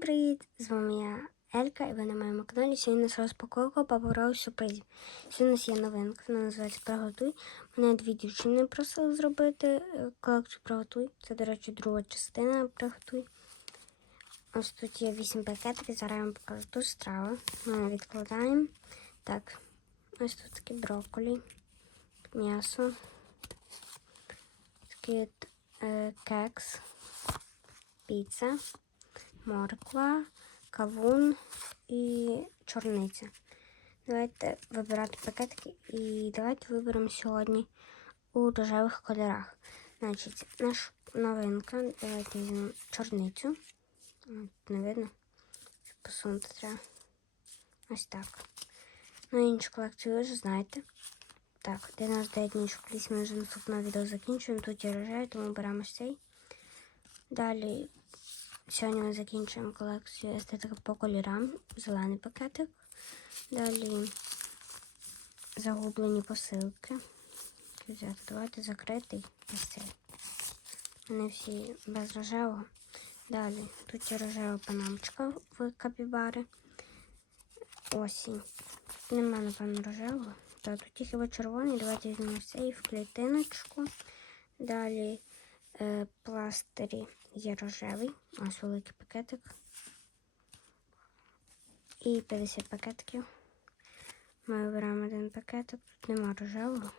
привіт! З вами я Елька і ви на моєму каналі. Сьогодні у нас розпаковка паперових сюрпризів. Сьогодні у нас є новинка, вона називається Приготуй. Мене дві дівчини просили зробити е, колекцію Приготуй. Це, до речі, друга частина Приготуй. Ось тут є 8 пакетиків, зараз я вам покажу тут страви. Ми відкладаємо. Так, ось тут такі брокколі, м'ясо, такий е, кекс, піца морква, кавун і чорниця. Давайте вибирати пакетики і давайте виберемо сьогодні у рожевих кольорах. Значить, наша новинка. Давайте візьмемо чорницю. От, не видно. Посунути треба. Ось так. Ну, іншу колекцію ви вже знаєте. Так, 99 днів колись ми вже наступного відео закінчуємо. Тут є рожевий, тому беремо цей. Далі Сьогодні ми закінчуємо колекцію естетика по кольорам, зелений пакетик. Далі загублені посилки. Взяти. Давайте закритий ось цей. Вони всі без рожевого. Далі тут є рожева панамочка в капібари. Осінь. Нема, напевно, рожевого. Та тут тільки червоний. Давайте візьмемо цей в клітиночку. Далі е, пластирі є рожевий, ось великий пакетик. І 50 пакетиків. Ми вибираємо один пакетик, тут нема рожевого.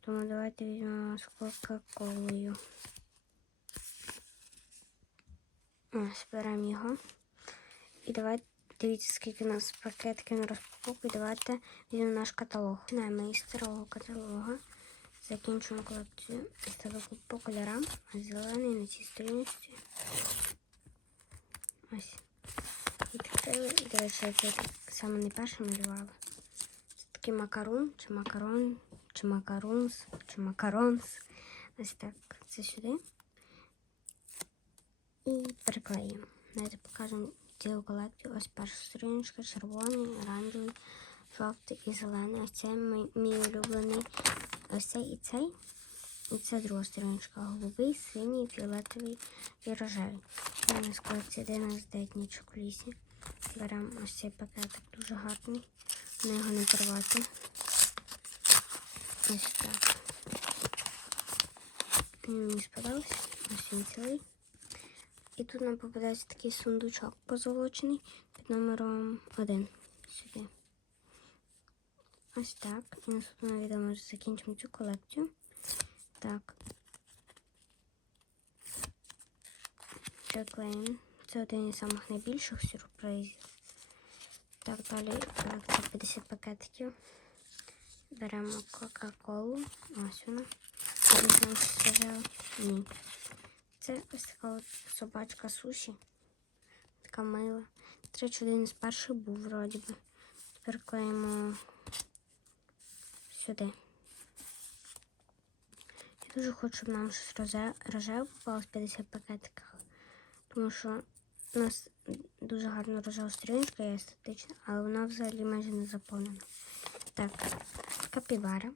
Тому давайте візьмемо з Кока-Колою. Ось, беремо його. І давайте дивіться, скільки у нас пакетиків на розпаковку. І давайте візьмемо наш каталог. Починаємо із старого каталога. Закінчуємо колекцію естетику по кольорам. Зелений на цій сторінці. Ось. Відкрили. І, до речі, це саме не перше малювала. Це такий макарон, чи макарон, чи макарунс, чи макаронс. Ось так. Це сюди. І приклеїмо. Давайте покажемо цілу колекцію. Ось перша сторіночка, червоний, оранжевий, жовтий і зелений. Ось це мій, улюблений. Ось цей і цей. І це друга сторіночка. Голубий, синій, фіолетовий і рожевий. У нас колекція 11 нічок в лісі. Беремо ось цей пакетик дуже гарний. На його не порвати. Ось так. Він мені сподобався. Ось він цілий. І тут нам попадається такий сундучок позолочений під номером 1. Сюди. Ось так. І наступного відео ми вже закінчимо цю колекцію. Так. Приклеїмо. Це один із самих найбільших сюрпризів. Так, далі колекція 50 пакетиків. Беремо Кока-Колу. Ось вона. Ні. Це ось така от собачка суші. Така мила. До один із перших був вроді би. Тепер клеїмо сюди. Я дуже хочу, щоб нам щось рожеве попалось в 50 пакетиках. Тому що у нас дуже гарна рожева сторіночка є естетична, але вона взагалі майже не заповнена. Так, капібара.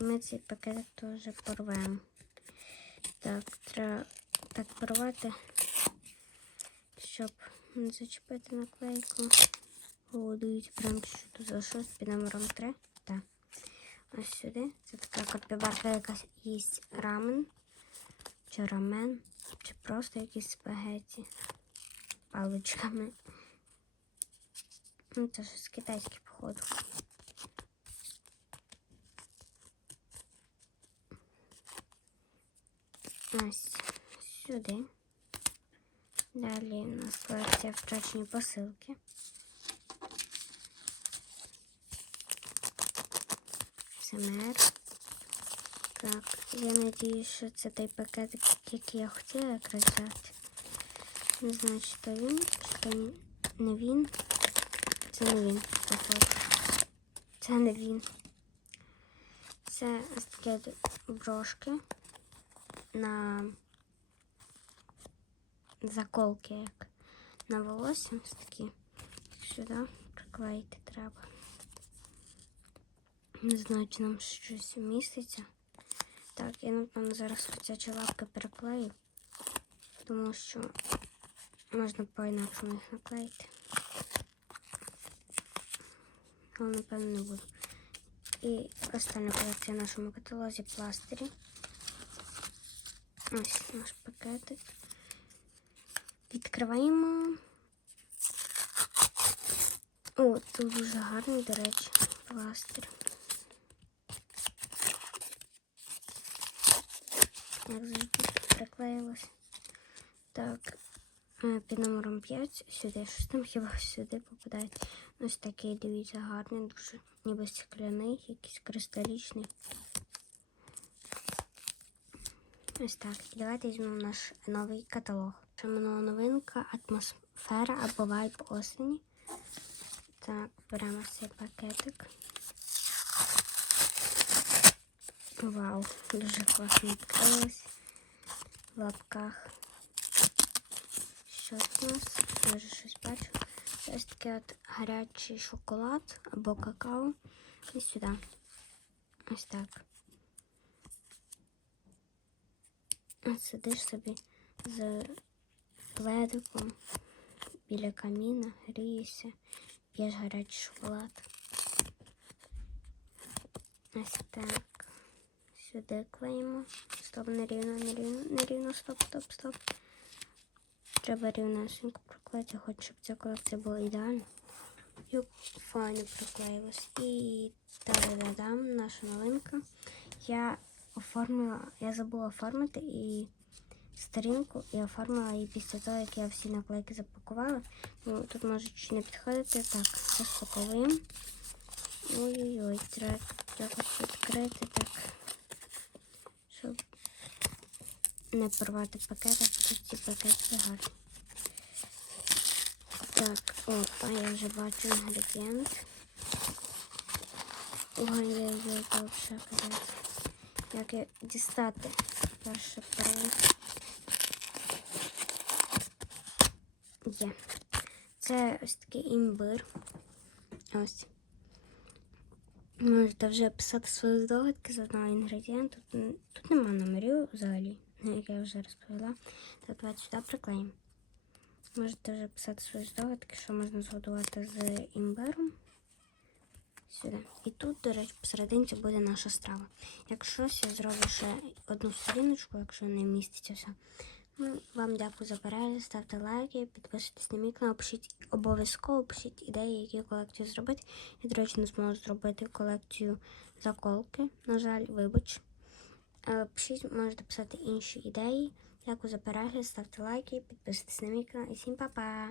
Ми цей пакетик теж порвемо. Так, треба так порвати, щоб не зачепити наклейку. О, дивіться, прям що тут залишилось під номером 3. Так. Ось сюди. Це така капібарка, яка їсть рамен, чи рамен, чи просто якісь спагетті паличками. Ну, це щось китайське, походу. Ось сюди. Далі у нас колекція втрачені посилки. СМР. Так, я надіюсь, що це той пакетик, який я хотіла якраз взяти. Не знаю, чи то він, чи то не він. Це не він, походу. Це не він. Це ось такі брошки на заколки, як на волосся. Ось такі. Сюди приклеїти треба. Не знаю, чи нам щось міститься. Так, я напевно зараз хотячі лапки переклею, тому що можна по-інакшому їх наклеїти. Але напевно не буду. І остання колекція в нашому каталозі пластирі. Ось наш пакетик. Відкриваємо. О, тут дуже гарний, до речі, пластир. Як завжди приклеїлось. Так, е, під номером 5 сюди щось там хіба сюди попадає. Ось такий, дивіться, гарний, дуже ніби скляний, якийсь кристалічний. Ось так. Давайте візьмемо наш новий каталог. Ще минула новинка, атмосфера або вайб осені. Так, беремо цей пакетик. Вау, дуже класно відкрилось. В лапках. Що тут нас? Я щось бачу. Ось таке от гарячий шоколад або какао. І сюди. Ось так. От сидиш собі з пледиком біля каміна, грієшся, п'єш гарячий шоколад. Ось так. Сюди клеїмо. Стоп, не рівно, не рівно, не рівно, стоп, стоп, стоп. Треба рівнесенько проклеїти, хоч щоб ця колекція була ідеальна. Як файно проклеїлась. І та-да-дам, наша новинка. Я оформила, я забула оформити і сторінку і оформила її після того, як я всі наклейки запакувала. Ну, тут може чуть не підходити. Так, розпаковуємо. Ой-ой-ой, треба якось відкрити так, щоб не порвати пакет, а ці пакети гарні. Так, о, а я вже бачу інгредієнт. Ой-ой-ой, це взагалі капець. Як я дістати перше перше. Є. Це ось такий імбир. Ось. Можете вже писати свої здогадки з одного інгредієнту. Тут, тут нема номерів взагалі, як я вже розповіла. Так, давайте сюди приклеїмо. Можете вже писати свої здогадки, що можна згодувати з імбиром. Сюди. І тут, до речі, посерединці буде наша страва. Якщо я зроблю ще одну сторіночку, якщо не вміститься все. Ну, вам дякую за перегляд, ставте лайки, підписуйтесь на мій канал, пишіть обов'язково, пишіть ідеї, які колекцію зробити. Я, до речі, не зможу зробити колекцію заколки. На жаль, вибач. Е, Пишіть, можете писати інші ідеї. Дякую за перегляд, ставте лайки, підписуйтесь на мій канал і всім па-па!